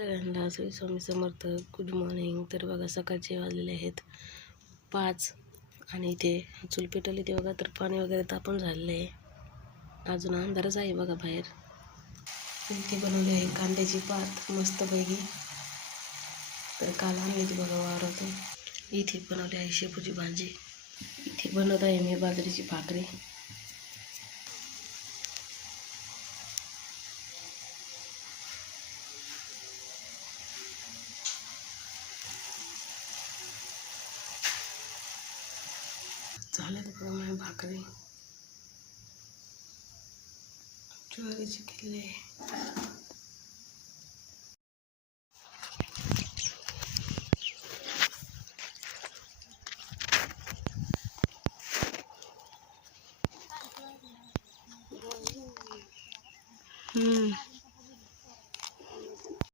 सगळ्यांना Shri Swami Samarth. Good morning. तर बघा सकाळचे वाजलेले आहेत 5 आणि इथे चूल पेटवली ते बघा. तर पाणी वगैरे तापून झालेलं आहे. अजून अंधारच आहे बघा बाहेर. इथे बनवली आहे कांद्याची पात मस्तपैकी. तर काल आणली बघा वावरातून. इथे बनवली आहे शेपूची भाजी. इथे बनवत आहे मी बाजरीची भाकरी. झाले तर प्रमाणे भाकरी ज्वारीची केली.